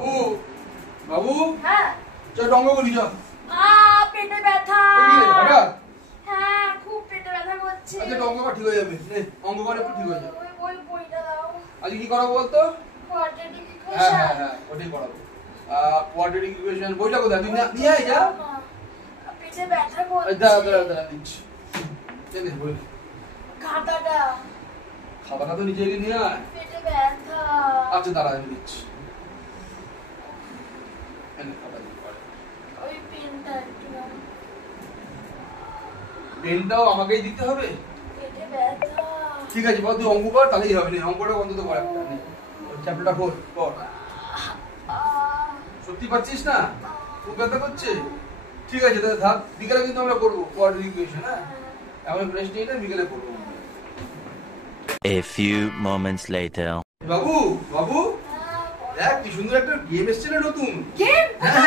ও বাবু হ্যাঁ চল অঙ্ক করি চল। পেটে ব্যথা। হঠাৎ? হ্যাঁ খুব পেটে ব্যথা করছে। আচ্ছা অঙ্ক কর ঠিক হয়ে যাবে। নে অঙ্ক করে একটু ঠিক হয়ে যাবে। ওই বইটা দাও। আজকে কি করাবো বলতো? কোয়াড্রেটিক হ্যাঁ ইকুয়েশন। হ্যাঁ হ্যাঁ ওটাই করাবো। কোয়াড্রেটিক ইকুয়েশন বইটা কোথায়? নিয়ে আয় যা। পেটে ব্যথা করছে। দাঁড়া দিচ্ছি। নে বই। খাতাটা। খাতাটা তো নিচে গিয়ে নিয়ে আয়। পেটে ব্যথা। আচ্ছা দাঁড়া আমি দিচ্ছি। এনে খাতা দিতে পারে। ওই পেনটা একটু দাও। পেনটাও আমাকেই দিতে হবে? পেটে ব্যথা। ঠিক আছে বল তুই অঙ্ক কর তাহলেই হবে। না অঙ্কটা অন্তত কর একটা। নে চ্যাপ্টারটা খোল কর। সত্যি পাচ্ছিস না? খুব ব্যথা করছে? ঠিক আছে তাহলে থাক, বিকেলে কিন্তু আমরা করবো কোয়াড্রেটিক ইকুয়েশন। হ্যাঁ এখন রেস্ট নিয়ে না, বিকেলে করবো। A few moments later. বাবু বাবু দেখ কি সুন্দর একটা গেম এসেছে না নতুন। গেম? হ্যাঁ